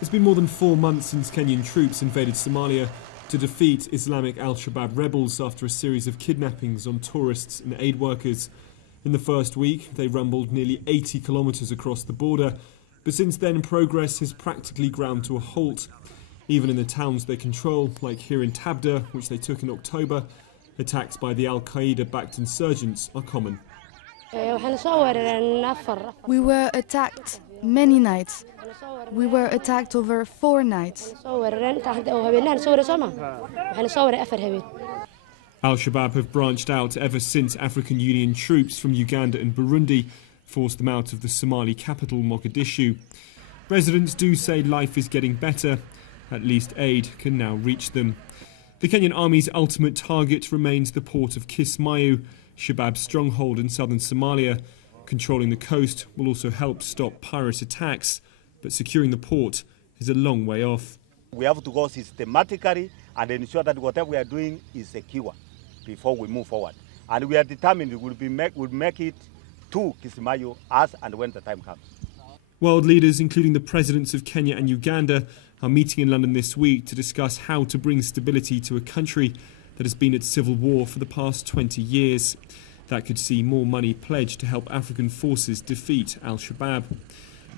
It's been more than 4 months since Kenyan troops invaded Somalia to defeat Islamic al-Shebab rebels after a series of kidnappings on tourists and aid workers. In the first week, they rumbled nearly 80 kilometres across the border, but since then progress has practically ground to a halt. Even in the towns they control, like here in Tabda, which they took in October, attacks by the Al-Qaeda-backed insurgents are common. We were attacked many nights. We were attacked over 4 nights. Al-Shabaab have branched out ever since African Union troops from Uganda and Burundi forced them out of the Somali capital, Mogadishu. Residents do say life is getting better. At least aid can now reach them. The Kenyan Army's ultimate target remains the port of Kismayu, Shebab's stronghold in southern Somalia. Controlling the coast will also help stop pirate attacks, but securing the port is a long way off. We have to go systematically and ensure that whatever we are doing is secure before we move forward. And we are determined we'll make it to Kismayu as and when the time comes. World leaders, including the presidents of Kenya and Uganda, are meeting in London this week to discuss how to bring stability to a country that has been at civil war for the past 20 years. That could see more money pledged to help African forces defeat al-Shabaab.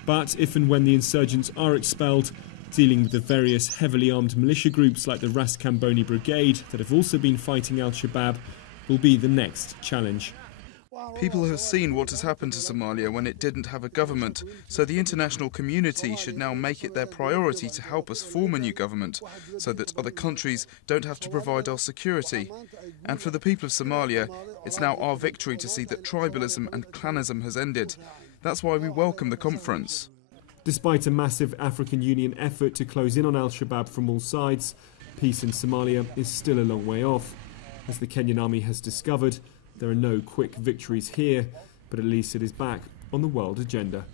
But if and when the insurgents are expelled, dealing with the various heavily armed militia groups like the Ras Kamboni Brigade that have also been fighting al-Shabaab will be the next challenge. People have seen what has happened to Somalia when it didn't have a government, so the international community should now make it their priority to help us form a new government, so that other countries don't have to provide our security. And for the people of Somalia, it's now our victory to see that tribalism and clanism has ended. That's why we welcome the conference. Despite a massive African Union effort to close in on al-Shabaab from all sides, peace in Somalia is still a long way off. As the Kenyan army has discovered, there are no quick victories here, but at least it is back on the world agenda.